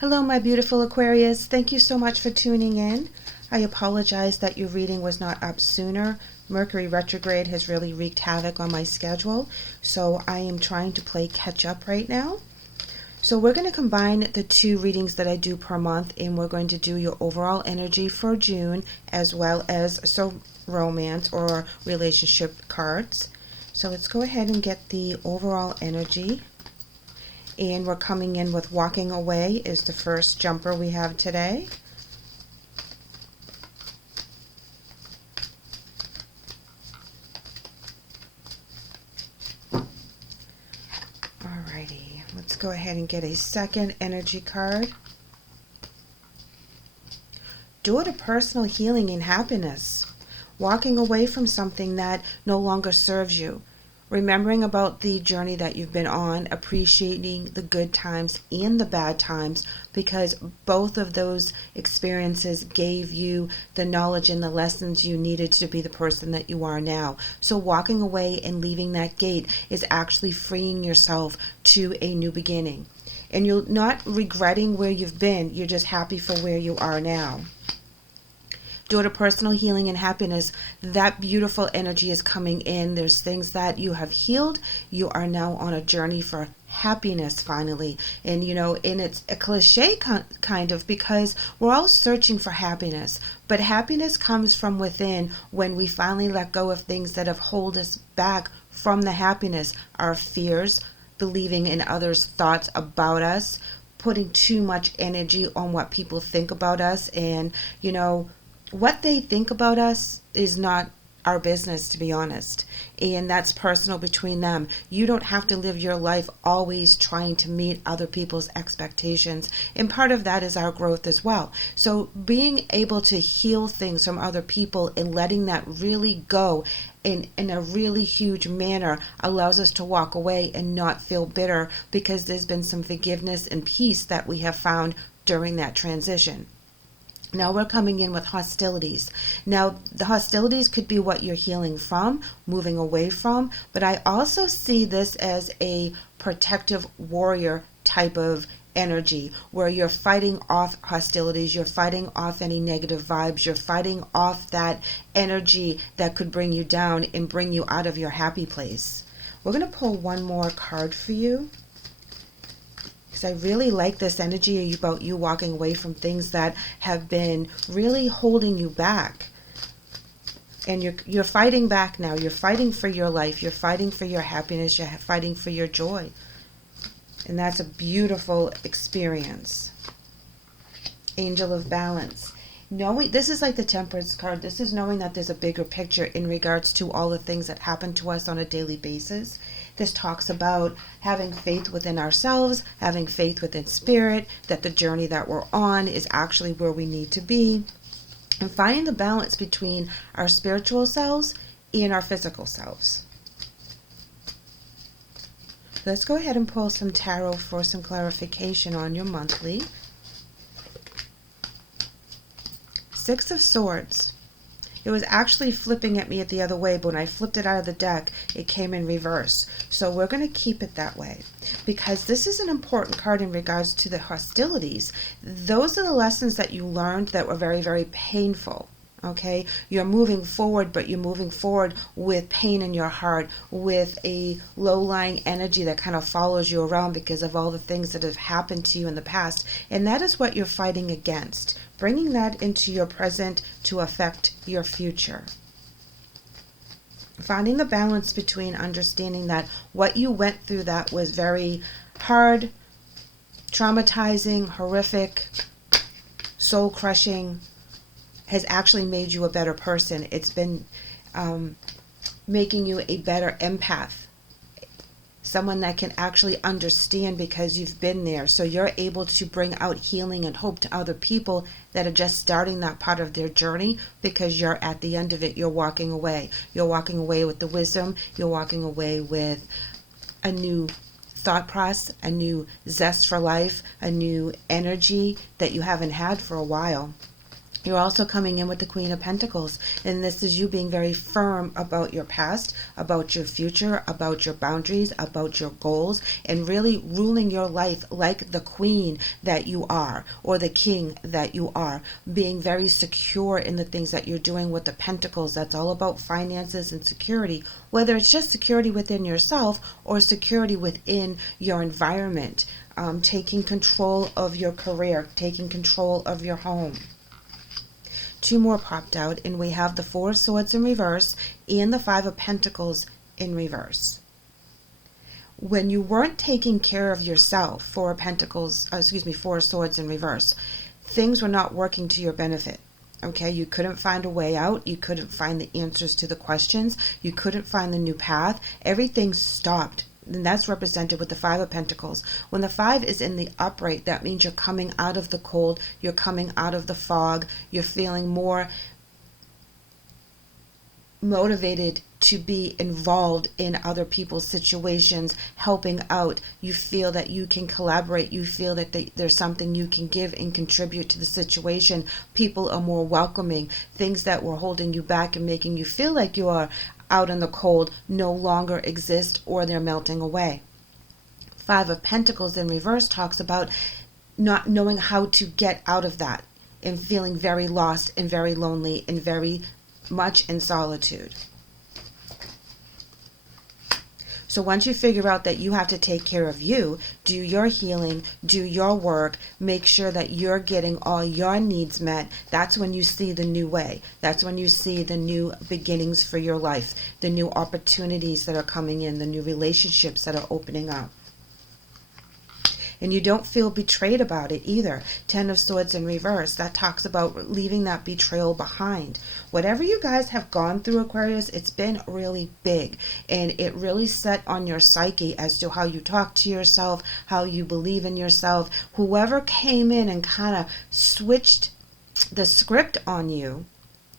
Hello, my beautiful Aquarius. Thank you so much for tuning in. I apologize that your reading was not up sooner. Mercury retrograde has really wreaked havoc on my schedule, so I am trying to play catch up right now. So we're going to combine the two readings that I do per month, and we're going to do your overall energy for June as well as some romance or relationship cards. So let's go ahead and get the overall energy. And we're coming in with walking away is the first jumper we have today. Alrighty, let's go ahead and get a second energy card. Door to personal healing and happiness. Walking away from something that no longer serves you. Remembering about the journey that you've been on, appreciating the good times and the bad times, because both of those experiences gave you the knowledge and the lessons you needed to be the person that you are now. So walking away and leaving that gate is actually freeing yourself to a new beginning. And you're not regretting where you've been, you're just happy for where you are now. Door to personal healing and happiness, that beautiful energy is coming in. There's things that you have healed. You are now on a journey for happiness finally. And and it's a cliche kind of, because we're all searching for happiness. But happiness comes from within when we finally let go of things that have held us back from the happiness. Our fears, believing in others' thoughts about us, putting too much energy on what people think about us, and what they think about us is not our business, to be honest. And that's personal between them. You don't have to live your life always trying to meet other people's expectations. And part of that is our growth as well. So being able to heal things from other people and letting that really go in a really huge manner allows us to walk away and not feel bitter, because there's been some forgiveness and peace that we have found during that transition. Now we're coming in with hostilities. Now the hostilities could be what you're healing from, moving away from, but I also see this as a protective warrior type of energy where you're fighting off hostilities, you're fighting off any negative vibes, you're fighting off that energy that could bring you down and bring you out of your happy place. We're going to pull one more card for you, I really like this energy about you walking away from things that have been really holding you back. And you're fighting back now. You're fighting for your life. You're fighting for your happiness. You're fighting for your joy. And that's a beautiful experience. Angel of Balance. This is like the Temperance card. This is knowing that there's a bigger picture in regards to all the things that happen to us on a daily basis. This talks about having faith within ourselves, having faith within spirit, that the journey that we're on is actually where we need to be, and finding the balance between our spiritual selves and our physical selves. Let's go ahead and pull some tarot for some clarification on your monthly. Six of Swords. It was actually flipping at me the other way, but when I flipped it out of the deck, it came in reverse. So we're going to keep it that way, because this is an important card in regards to the hostilities. Those are the lessons that you learned that were very, very painful. Okay, you're moving forward, but you're moving forward with pain in your heart, with a low-lying energy that kind of follows you around because of all the things that have happened to you in the past. And that is what you're fighting against, bringing that into your present to affect your future. Finding the balance between understanding that what you went through that was very hard, traumatizing, horrific, soul-crushing, has actually made you a better person. It's been making you a better empath, someone that can actually understand because you've been there. So you're able to bring out healing and hope to other people that are just starting that part of their journey, because you're at the end of it. You're walking away. You're walking away with the wisdom. You're walking away with a new thought process, a new zest for life, a new energy that you haven't had for a while. You're also coming in with the Queen of Pentacles, and this is you being very firm about your past, about your future, about your boundaries, about your goals, and really ruling your life like the queen that you are, or the king that you are, being very secure in the things that you're doing with the Pentacles. That's all about finances and security, whether it's just security within yourself or security within your environment, taking control of your career, taking control of your home. Two more popped out, and we have the Four of Swords in reverse and the Five of Pentacles in reverse. When you weren't taking care of yourself, Four of Swords in reverse, things were not working to your benefit. Okay, you couldn't find a way out. You couldn't find the answers to the questions. You couldn't find the new path. Everything stopped. And that's represented with the Five of Pentacles. When the five is in the upright, that means you're coming out of the cold, you're coming out of the fog, you're feeling more motivated to be involved in other people's situations, helping out. You feel that you can collaborate. You feel that there's something you can give and contribute to the situation. People are more welcoming. Things that were holding you back and making you feel like you are out in the cold no longer exist, or they're melting away. Five of Pentacles in reverse talks about not knowing how to get out of that and feeling very lost and very lonely and very much in solitude. So once you figure out that you have to take care of you, do your healing, do your work, make sure that you're getting all your needs met, that's when you see the new way. That's when you see the new beginnings for your life, the new opportunities that are coming in, the new relationships that are opening up. And you don't feel betrayed about it either. Ten of Swords in reverse, that talks about leaving that betrayal behind. Whatever you guys have gone through, Aquarius, it's been really big. And it really set on your psyche as to how you talk to yourself, how you believe in yourself. Whoever came in and kind of switched the script on you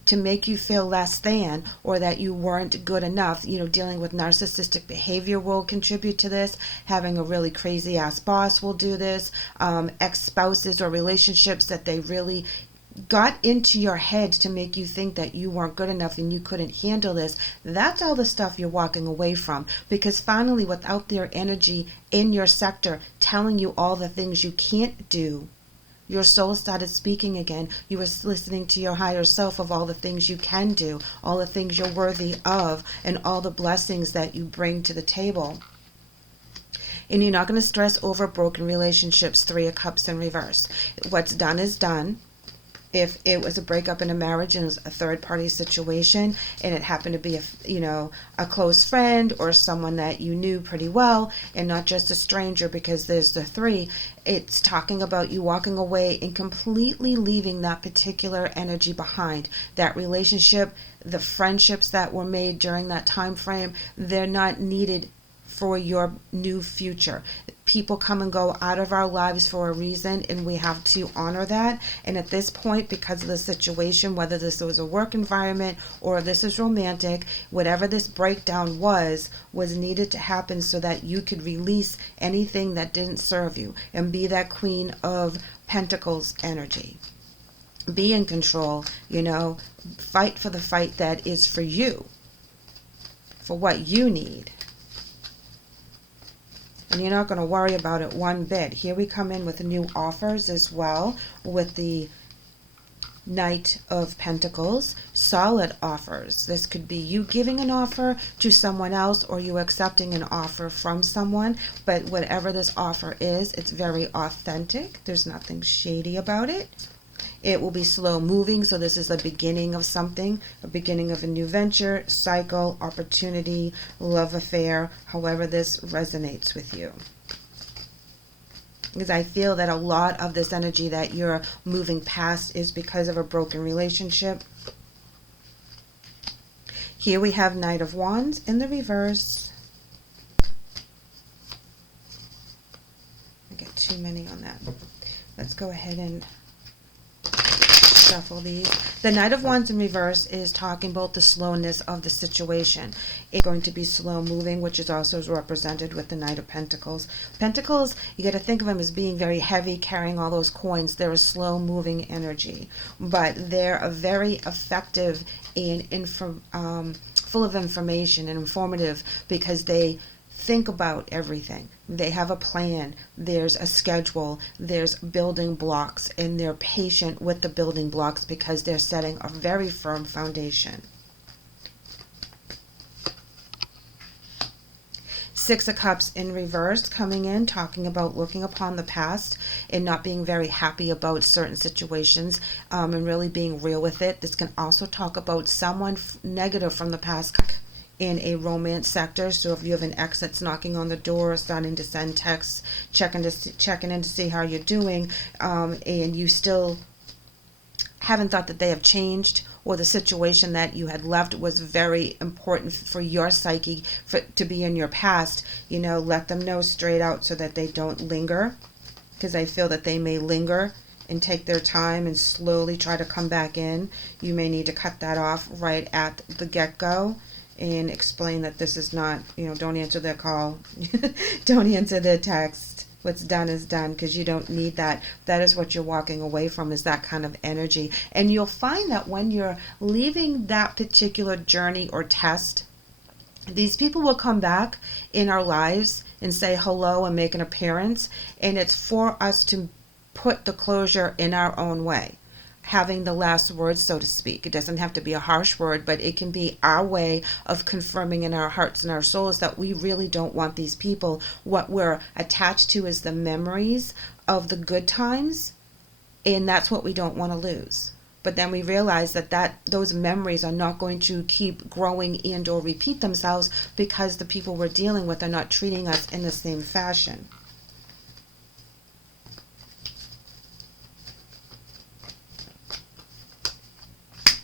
to make you feel less than, or that you weren't good enough. Dealing with narcissistic behavior will contribute to this. Having a really crazy ass boss will do this. Ex-spouses or relationships that they really got into your head to make you think that you weren't good enough and you couldn't handle this. That's all the stuff you're walking away from, because finally, without their energy in your sector telling you all the things you can't do, your soul started speaking again. You were listening to your higher self of all the things you can do, all the things you're worthy of, and all the blessings that you bring to the table. And you're not going to stress over broken relationships. Three of Cups in reverse. What's done is done. If it was a breakup in a marriage and it was a third-party situation, and it happened to be a close friend or someone that you knew pretty well, and not just a stranger, because there's the three, it's talking about you walking away and completely leaving that particular energy behind. That relationship, the friendships that were made during that time frame, they're not needed for your new future. People come and go out of our lives for a reason, and we have to honor that. And at this point, because of the situation, whether this was a work environment or this is romantic, whatever this breakdown was needed to happen so that you could release anything that didn't serve you and be that Queen of Pentacles energy. Be in control, fight for the fight that is for you, for what you need. And you're not going to worry about it one bit. Here we come in with new offers as well, with the Knight of Pentacles. Solid offers. This could be you giving an offer to someone else, or you accepting an offer from someone. But whatever this offer is, it's very authentic. There's nothing shady about it. It will be slow moving, so this is the beginning of something, a beginning of a new venture, cycle, opportunity, love affair, however this resonates with you. Because I feel that a lot of this energy that you're moving past is because of a broken relationship. Here we have Knight of Wands in the reverse. I get too many on that. Let's go ahead and shuffle these. The Knight of Wands in reverse is talking about the slowness of the situation. It's going to be slow moving, which is also represented with the Knight of Pentacles. Pentacles, you got to think of them as being very heavy, carrying all those coins. They're a slow moving energy, but they're a very effective and full of information and informative, because they think about everything. They have a plan. There's a schedule. There's building blocks, and they're patient with the building blocks because they're setting a very firm foundation. Six of Cups in reverse coming in, talking about looking upon the past and not being very happy about certain situations, and really being real with it. This can also talk about someone negative from the past in a romance sector. So if you have an ex that's knocking on the door, starting to send texts, checking in to see how you're doing, and you still haven't thought that they have changed, or the situation that you had left was very important for your psyche to be in your past, let them know straight out so that they don't linger, because I feel that they may linger and take their time and slowly try to come back in. You may need to cut that off right at the get-go and explain that this is not, don't answer their call, don't answer their text. What's done is done, because you don't need that. That is what you're walking away from, is that kind of energy. And you'll find that when you're leaving that particular journey or test, these people will come back in our lives and say hello and make an appearance. And it's for us to put the closure in our own way, having the last word, so to speak. It doesn't have to be a harsh word, but it can be our way of confirming in our hearts and our souls that we really don't want these people. What we're attached to is the memories of the good times, and that's what we don't want to lose. But then we realize that those memories are not going to keep growing and or repeat themselves, because the people we're dealing with are not treating us in the same fashion.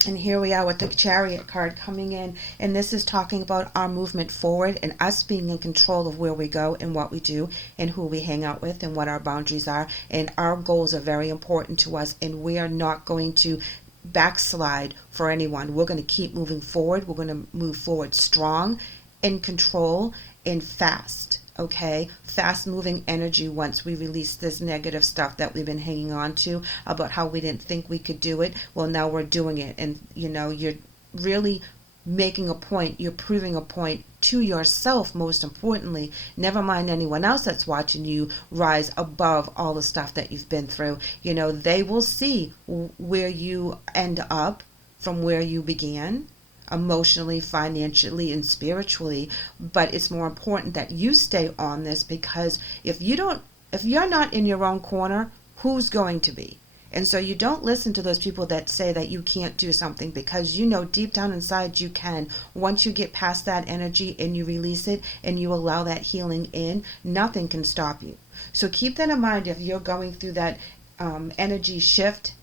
And here we are with the Chariot card coming in, and this is talking about our movement forward and us being in control of where we go and what we do and who we hang out with and what our boundaries are. And our goals are very important to us, and we are not going to backslide for anyone. We're going to keep moving forward. We're going to move forward strong, in control, and fast. Okay, fast moving energy. Once we release this negative stuff that we've been hanging on to about how we didn't think we could do it, well, now we're doing it. And you're really making a point. You're proving a point to yourself, most importantly. Never mind anyone else that's watching you rise above all the stuff that you've been through. They will see where you end up from where you began, emotionally, financially, and spiritually. But it's more important that you stay on this, because if you're not in your own corner, who's going to be? And so you don't listen to those people that say that you can't do something, because deep down inside you can. Once you get past that energy and you release it and you allow that healing in, nothing can stop you. So keep that in mind if you're going through that energy shift,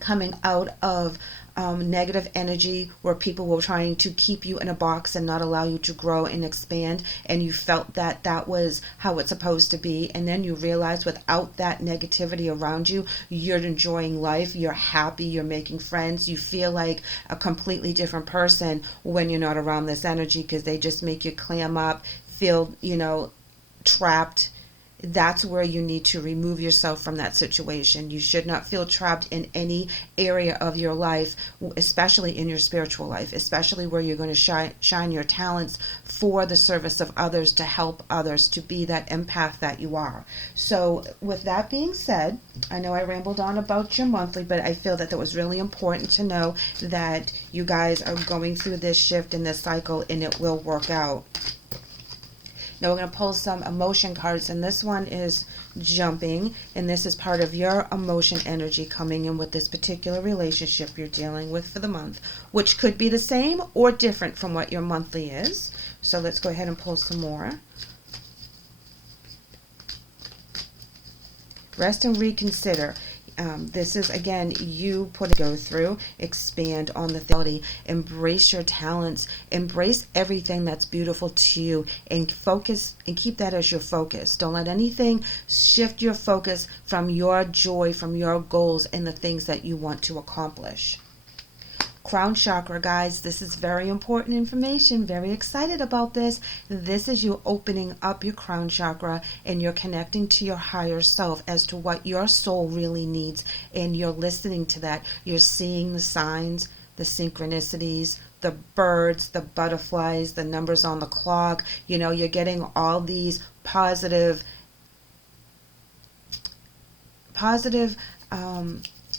coming out of negative energy where people were trying to keep you in a box and not allow you to grow and expand, and you felt that was how it's supposed to be, and then you realize without that negativity around you, you're enjoying life, you're happy, you're making friends, you feel like a completely different person when you're not around this energy, because they just make you clam up, feel trapped. That's where you need to remove yourself from that situation. You should not feel trapped in any area of your life, especially in your spiritual life, especially where you're going to shine your talents for the service of others, to help others, to be that empath that you are. So with that being said, I know I rambled on about your monthly, but I feel that was really important to know that you guys are going through this shift in this cycle, and it will work out. Now we're going to pull some emotion cards, and this one is jumping, and this is part of your emotion energy coming in with this particular relationship you're dealing with for the month, which could be the same or different from what your monthly is. So let's go ahead and pull some more. Rest and reconsider. This is, again, you go through, expand on the theology, embrace your talents, embrace everything that's beautiful to you, and focus and keep that as your focus. Don't let anything shift your focus from your joy, from your goals, and the things that you want to accomplish. Crown chakra, guys, this is very important information. Very excited about this. This is you opening up your crown chakra and you're connecting to your higher self as to what your soul really needs, and you're listening to that. You're seeing the signs, the synchronicities, the birds, the butterflies, the numbers on the clock. You know, you're getting all these positive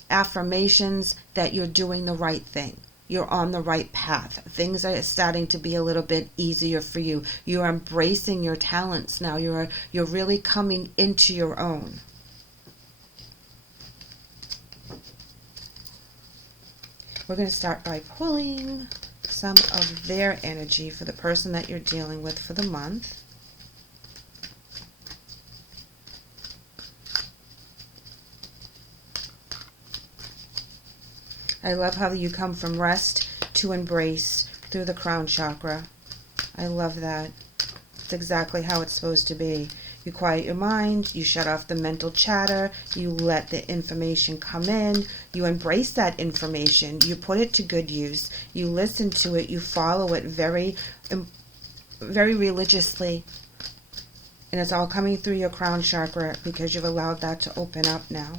affirmations that you're doing the right thing. You're on the right path. Things are starting to be a little bit easier for you. You're embracing your talents now. You're really coming into your own. We're going to start by pulling some of their energy for the person that you're dealing with for the month. I love how you come from rest to embrace through the crown chakra. I love that. It's exactly how it's supposed to be. You quiet your mind, you shut off the mental chatter, you let the information come in, you embrace that information, you put it to good use, you listen to it, you follow it very, very religiously. And it's all coming through your crown chakra because you've allowed that to open up now.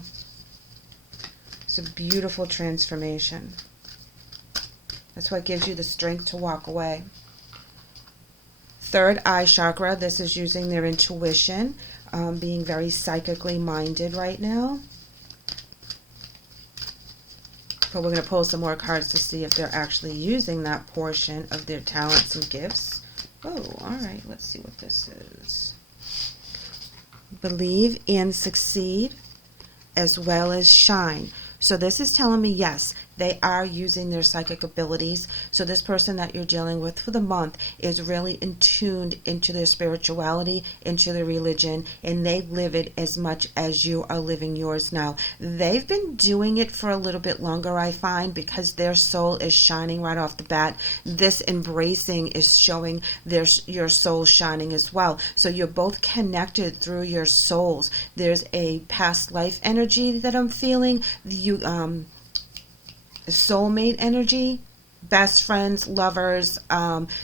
It's a beautiful transformation. That's what gives you the strength to walk away. Third eye chakra, this is using their intuition, being very psychically minded right now. But we're going to pull some more cards to see if they're actually using that portion of their talents and gifts. Oh, all right, let's see what this is. Believe and succeed, as well as shine. So this is telling me, yes, they are using their psychic abilities. So this person that you're dealing with for the month is really in tuned into their spirituality, into their religion, and they live it as much as you are living yours now. They've been doing it for a little bit longer, I find, because their soul is shining right off the bat. This embracing is showing your soul shining as well. So you're both connected through your souls. There's a past life energy that I'm feeling. Soulmate energy, best friends, lovers,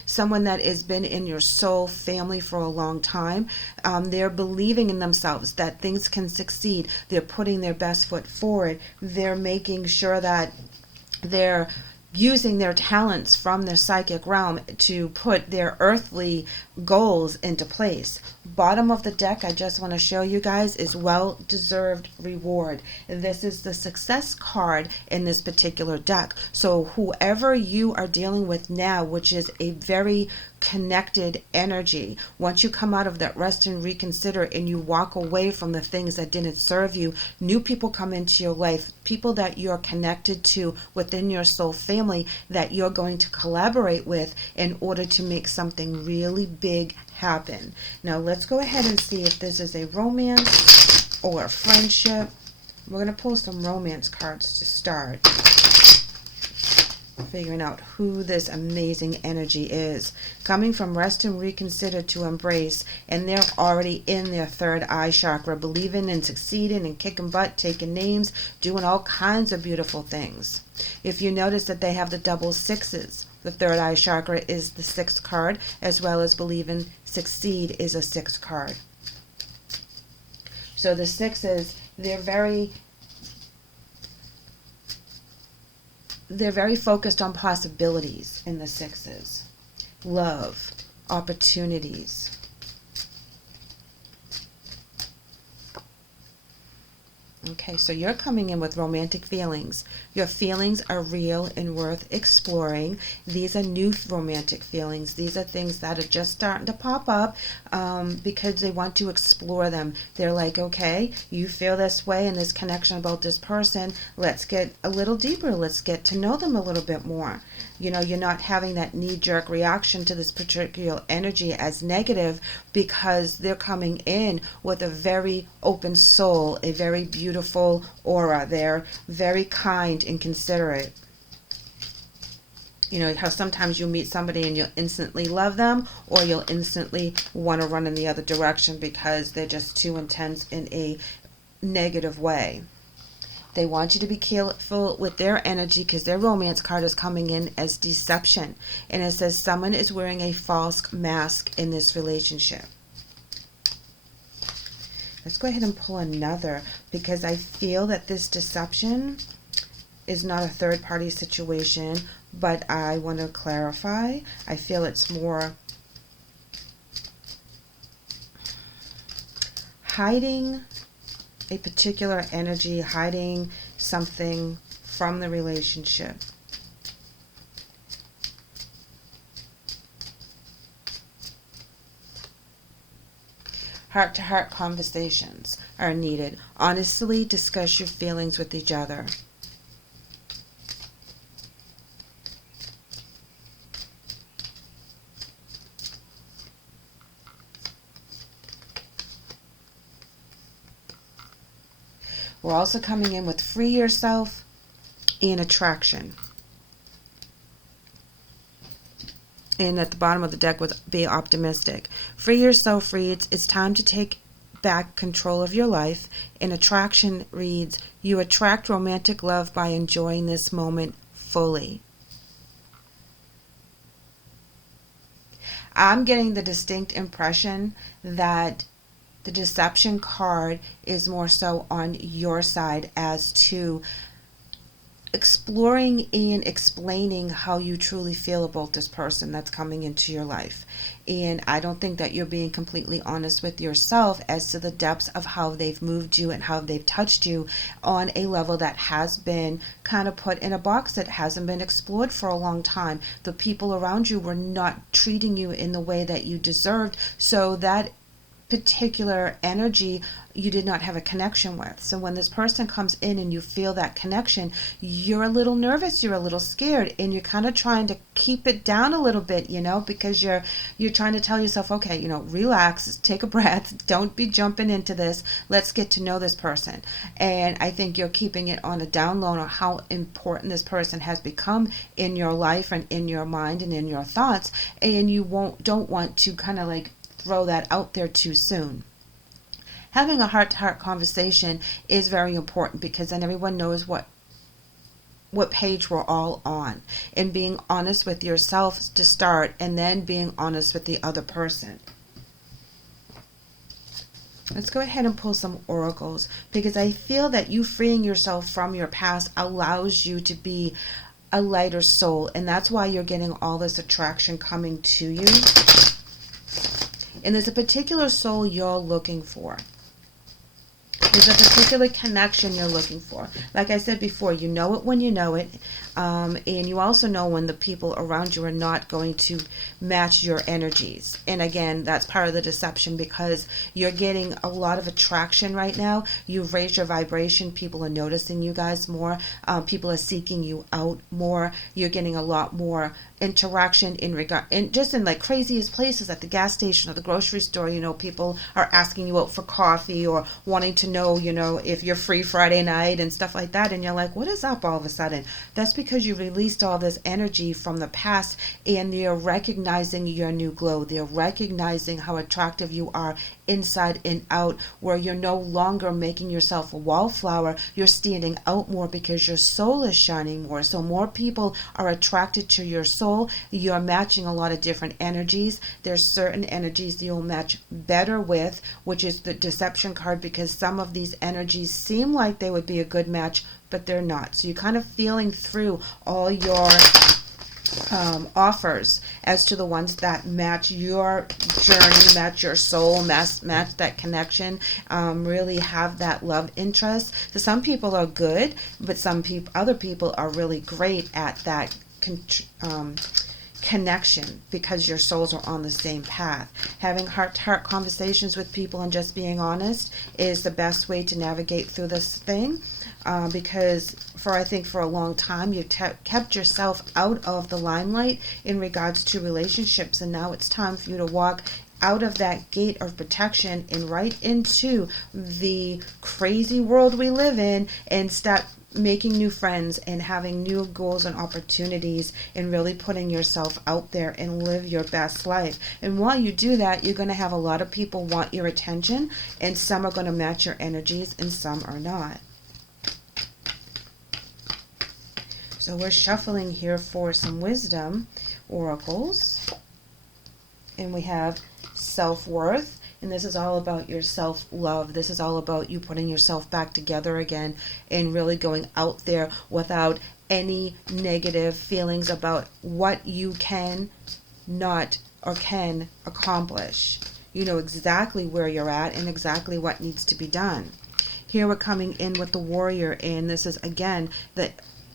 someone that has been in your soul family for a long time. They're believing in themselves that things can succeed. They're putting their best foot forward. They're making sure that they're using their talents from their psychic realm to put their earthly goals into place. Bottom of the deck, I just want to show you guys, is well-deserved reward. This is the success card in this particular deck. So whoever you are dealing with now, which is a very connected energy, once you come out of that rest and reconsider and you walk away from the things that didn't serve you, new people come into your life, people that you're connected to within your soul family that you're going to collaborate with in order to make something really big happen. Now let's go ahead and see if this is a romance or a friendship. We're going to pull some romance cards to start, figuring out who this amazing energy is. Coming from rest and reconsider to embrace, and they're already in their third eye chakra, believing and succeeding and kicking butt, taking names, doing all kinds of beautiful things. If you notice that they have the double sixes, the third eye chakra is the sixth card, as well as believe and succeed is a sixth card. So the sixes, they're very focused on possibilities in the sixes. Love, opportunities. Okay, so you're coming in with romantic feelings. Your feelings are real and worth exploring. These are new romantic feelings. These are things that are just starting to pop up because they want to explore them. They're like, okay, you feel this way and this connection about this person. Let's get a little deeper. Let's get to know them a little bit more. You know, you're not having that knee-jerk reaction to this particular energy as negative because they're coming in with a very open soul, a very beautiful beautiful aura. They're very kind and considerate. You know how sometimes you'll meet somebody and you'll instantly love them, or you'll instantly want to run in the other direction because they're just too intense in a negative way. They want you to be careful with their energy because their romance card is coming in as deception. And it says someone is wearing a false mask in this relationship. Let's go ahead and pull another, because I feel that this deception is not a third-party situation, but I want to clarify. I feel it's more hiding a particular energy, hiding something from the relationship. Heart-to-heart conversations are needed. Honestly discuss your feelings with each other. We're also coming in with free yourself and attraction. And at the bottom of the deck was be optimistic. Free yourself reads, it's time to take back control of your life. And attraction reads, you attract romantic love by enjoying this moment fully. I'm getting the distinct impression that the deception card is more so on your side as to exploring and explaining how you truly feel about this person that's coming into your life. And I don't think that you're being completely honest with yourself as to the depths of how they've moved you and how they've touched you on a level that has been kind of put in a box that hasn't been explored for a long time. The people around you were not treating you in the way that you deserved, so that particular energy you did not have a connection with. So when this person comes in and you feel that connection, you're a little nervous, you're a little scared, and you're kind of trying to keep it down a little bit, you know, because you're trying to tell yourself, okay, you know, relax, take a breath, don't be jumping into this, let's get to know this person. And I think you're keeping it on a down low on how important this person has become in your life and in your mind and in your thoughts, and you don't want to kind of like throw that out there too soon. Having a heart-to-heart conversation is very important, because then everyone knows what page we're all on, and being honest with yourself to start, and then being honest with the other person. Let's go ahead and pull some oracles, because I feel that you freeing yourself from your past allows you to be a lighter soul, and that's why you're getting all this attraction coming to you. And there's a particular soul you're looking for. There's a particular connection you're looking for. Like I said before, you know it when you know it. And you also know when the people around you are not going to match your energies. And again, that's part of the deception, because you're getting a lot of attraction right now. You've raised your vibration. People are noticing you guys more. People are seeking you out more. You're getting a lot more interaction just in like craziest places, at the gas station or the grocery store. You know, people are asking you out for coffee or wanting to know, you know, if you're free Friday night and stuff like that. And you're like, what is up all of a sudden? That's because you released all this energy from the past, and they're recognizing your new glow. They're recognizing how attractive you are inside and out, where you're no longer making yourself a wallflower. You're standing out more because your soul is shining more. So more people are attracted to your soul. You're matching a lot of different energies. There's certain energies you'll match better with, which is the deception card, because some of these energies seem like they would be a good match, but they're not. So you're kind of feeling through all your offers as to the ones that match your journey, match your soul, match that connection, really have that love interest. So some people are good, but other people are really great at that connection, because your souls are on the same path. Having heart-to-heart conversations with people and just being honest is the best way to navigate through this thing. Because I think for a long time you've kept yourself out of the limelight in regards to relationships, and now it's time for you to walk out of that gate of protection and right into the crazy world we live in, and start making new friends and having new goals and opportunities, and really putting yourself out there and live your best life. And while you do that, you're going to have a lot of people want your attention, and some are going to match your energies and some are not. So we're shuffling here for some wisdom oracles, and we have self-worth. And this is all about your self-love. This is all about you putting yourself back together again and really going out there without any negative feelings about what you can not or can accomplish. You know exactly where you're at and exactly what needs to be done. Here we're coming in with the Warrior, and this is again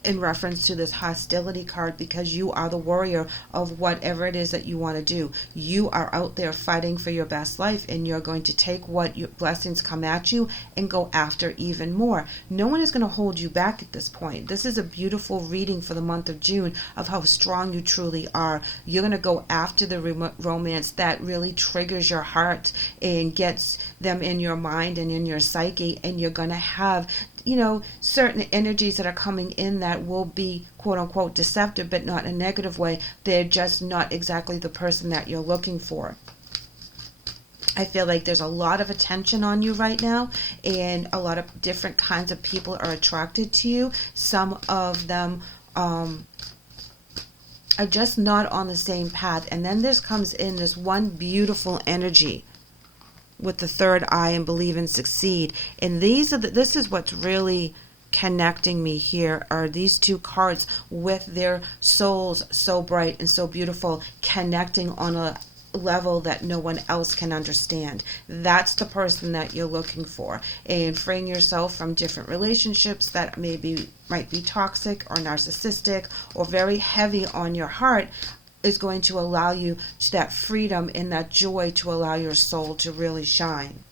in reference to this hostility card, because you are the warrior of whatever it is that you want to do. You are out there fighting for your best life, and you're going to take what your blessings come at you and go after even more. No one is going to hold you back at this point. This is a beautiful reading for the month of June of how strong you truly are. You're going to go after the romance that really triggers your heart and gets them in your mind and in your psyche, and you're going to have certain energies that are coming in that will be quote unquote deceptive, but not in a negative way. They're just not exactly the person that you're looking for. I feel like there's a lot of attention on you right now, and a lot of different kinds of people are attracted to you. Some of them are just not on the same path. And then this comes in this one beautiful energy with the third eye and believe and succeed. And this is what's really connecting me here, are these two cards with their souls so bright and so beautiful, connecting on a level that no one else can understand. That's the person that you're looking for. And freeing yourself from different relationships that might be toxic or narcissistic or very heavy on your heart is going to allow you to that freedom and that joy to allow your soul to really shine.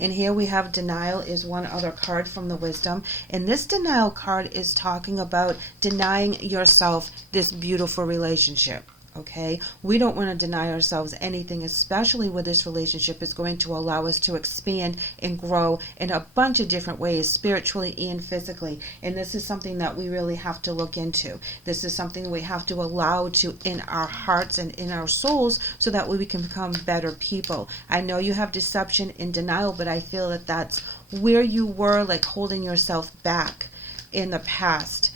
And here we have denial is one other card from the wisdom. And this denial card is talking about denying yourself this beautiful relationship. Okay, we don't want to deny ourselves anything, especially with this relationship is going to allow us to expand and grow in a bunch of different ways, spiritually and physically. And this is something that we really have to look into. This is something we have to allow to in our hearts and in our souls, so that way we can become better people. I know you have deception and denial, but I feel that that's where you were, like holding yourself back in the past,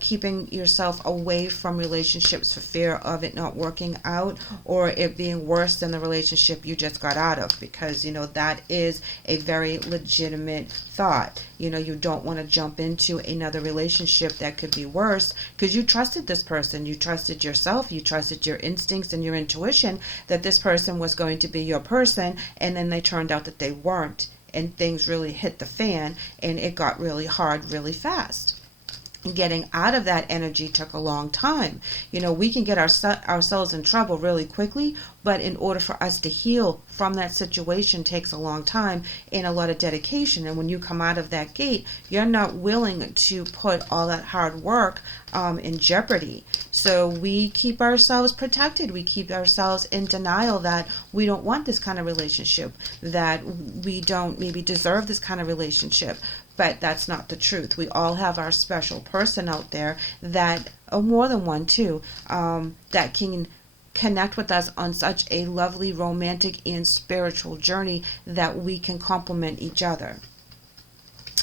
keeping yourself away from relationships for fear of it not working out or it being worse than the relationship you just got out of, because that is a very legitimate thought. You don't want to jump into another relationship that could be worse, because you trusted this person, you trusted yourself, you trusted your instincts and your intuition that this person was going to be your person, and then they turned out that they weren't. And things really hit the fan, and it got really hard really fast. And getting out of that energy took a long time. We can get ourselves in trouble really quickly, but in order for us to heal from that situation takes a long time and a lot of dedication. And when you come out of that gate, you're not willing to put all that hard work in jeopardy. So we keep ourselves protected. We keep ourselves in denial that we don't want this kind of relationship, that we don't maybe deserve this kind of relationship. But that's not the truth. We all have our special person out there that, or more than one too, that can connect with us on such a lovely romantic and spiritual journey that we can complement each other.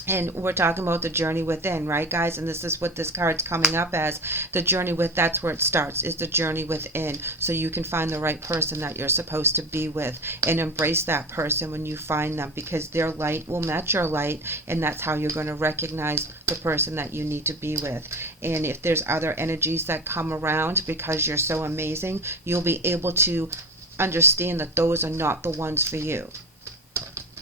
And we're talking about the journey within, right, guys? And this is what this card's coming up as. The journey that's where it starts, is the journey within. So you can find the right person that you're supposed to be with and embrace that person when you find them, because their light will match your light, and that's how you're going to recognize the person that you need to be with. And if there's other energies that come around because you're so amazing, you'll be able to understand that those are not the ones for you.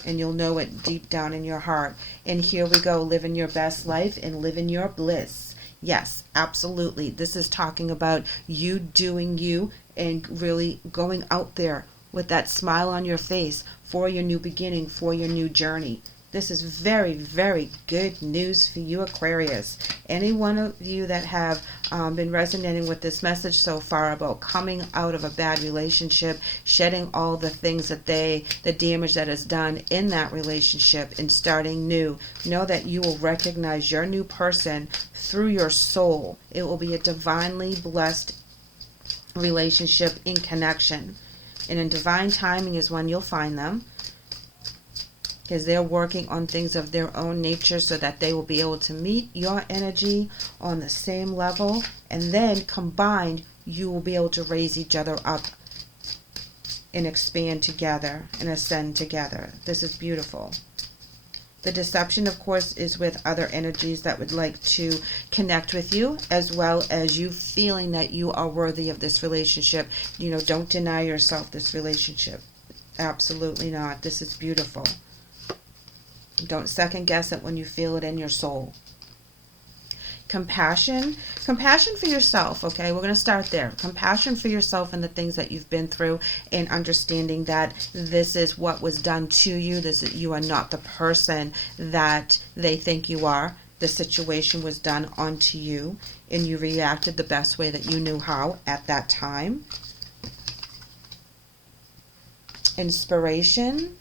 And you'll know it deep down in your heart. And here we go, living your best life and living your bliss. Yes, absolutely. This is talking about you doing you and really going out there with that smile on your face for your new beginning, for your new journey. This is very, very good news for you, Aquarius. Any one of you that have been resonating with this message so far about coming out of a bad relationship, shedding all the things that the damage that is done in that relationship and starting new, know that you will recognize your new person through your soul. It will be a divinely blessed relationship in connection. And in divine timing is when you'll find them, because they're working on things of their own nature so that they will be able to meet your energy on the same level, and then combined you will be able to raise each other up and expand together and ascend together. This is beautiful. The deception, of course, is with other energies that would like to connect with you, as well as you feeling that you are worthy of this relationship. You know, don't deny yourself this relationship. Absolutely not. This is beautiful. Don't second guess it when you feel it in your soul. Compassion for yourself. Okay, we're going to start there. Compassion for yourself and the things that you've been through, and understanding that this is what was done to you. You are not the person that they think you are. The situation was done onto you, and you reacted the best way that you knew how at that time. Inspiration,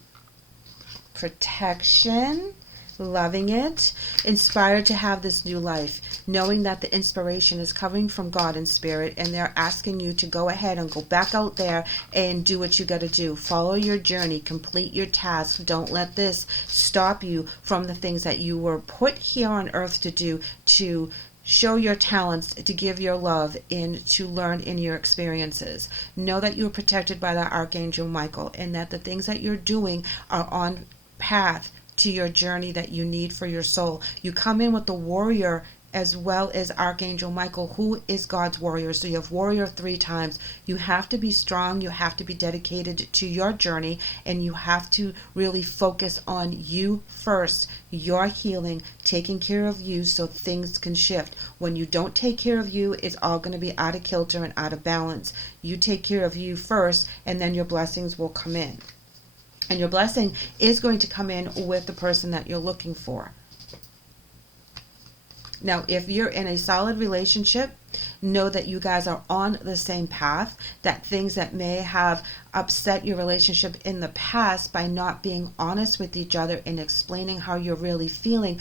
protection, loving it, inspired to have this new life, knowing that the inspiration is coming from God and Spirit, and they're asking you to go ahead and go back out there and do what you got to do. Follow your journey, complete your task. Don't let this stop you from the things that you were put here on earth to do, to show your talents, to give your love, and to learn in your experiences. Know that you're protected by the Archangel Michael, and that the things that you're doing are on path to your journey that you need for your soul. You come in with the warrior as well as Archangel Michael, who is God's warrior. So you have warrior 3 times. You have to be strong. You have to be dedicated to your journey, and you have to really focus on you first, your healing, taking care of you so things can shift. When you don't take care of you, it's all going to be out of kilter and out of balance. You take care of you first, and then your blessings will come in. And your blessing is going to come in with the person that you're looking for. Now, if you're in a solid relationship, know that you guys are on the same path, that things that may have upset your relationship in the past by not being honest with each other and explaining how you're really feeling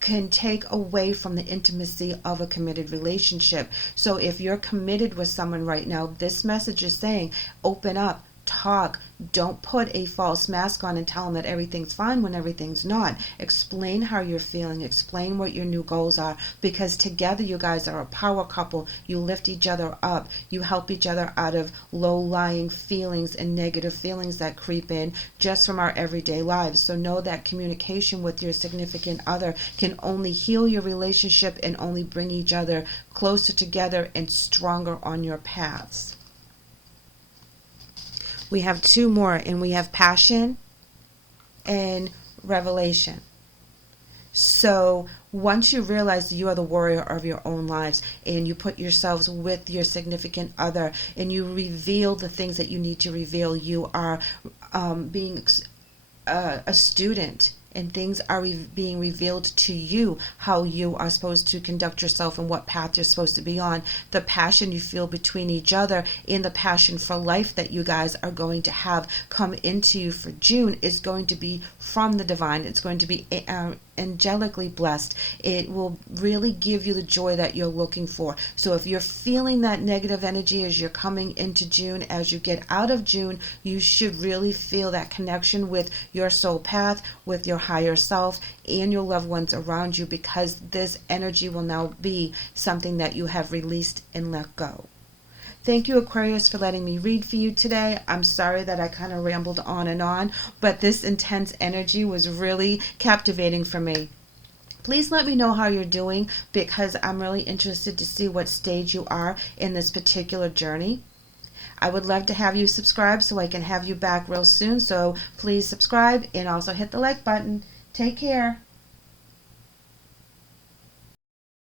can take away from the intimacy of a committed relationship. So if you're committed with someone right now, this message is saying, open up. Talk. Don't put a false mask on and tell them that everything's fine when everything's not. Explain how you're feeling. Explain what your new goals are, because together you guys are a power couple. You lift each other up. You help each other out of low-lying feelings and negative feelings that creep in just from our everyday lives. So know that communication with your significant other can only heal your relationship and only bring each other closer together and stronger on your paths. We have 2 more, and we have passion and revelation. So once you realize that you are the warrior of your own lives, and you put yourselves with your significant other, and you reveal the things that you need to reveal, you are being a student, and things are being revealed to you, how you are supposed to conduct yourself and what path you're supposed to be on. The passion you feel between each other and the passion for life that you guys are going to have come into you for June is going to be from the divine. It's going to be angelically blessed. It will really give you the joy that you're looking for. So if you're feeling that negative energy as you're coming into June, as you get out of June, you should really feel that connection with your soul path, with your higher self, and your loved ones around you, because this energy will now be something that you have released and let go. Thank you, Aquarius, for letting me read for you today. I'm sorry that I kind of rambled on, but this intense energy was really captivating for me. Please let me know how you're doing, because I'm really interested to see what stage you are in this particular journey. I would love to have you subscribe so I can have you back real soon. So please subscribe and also hit the like button. Take care.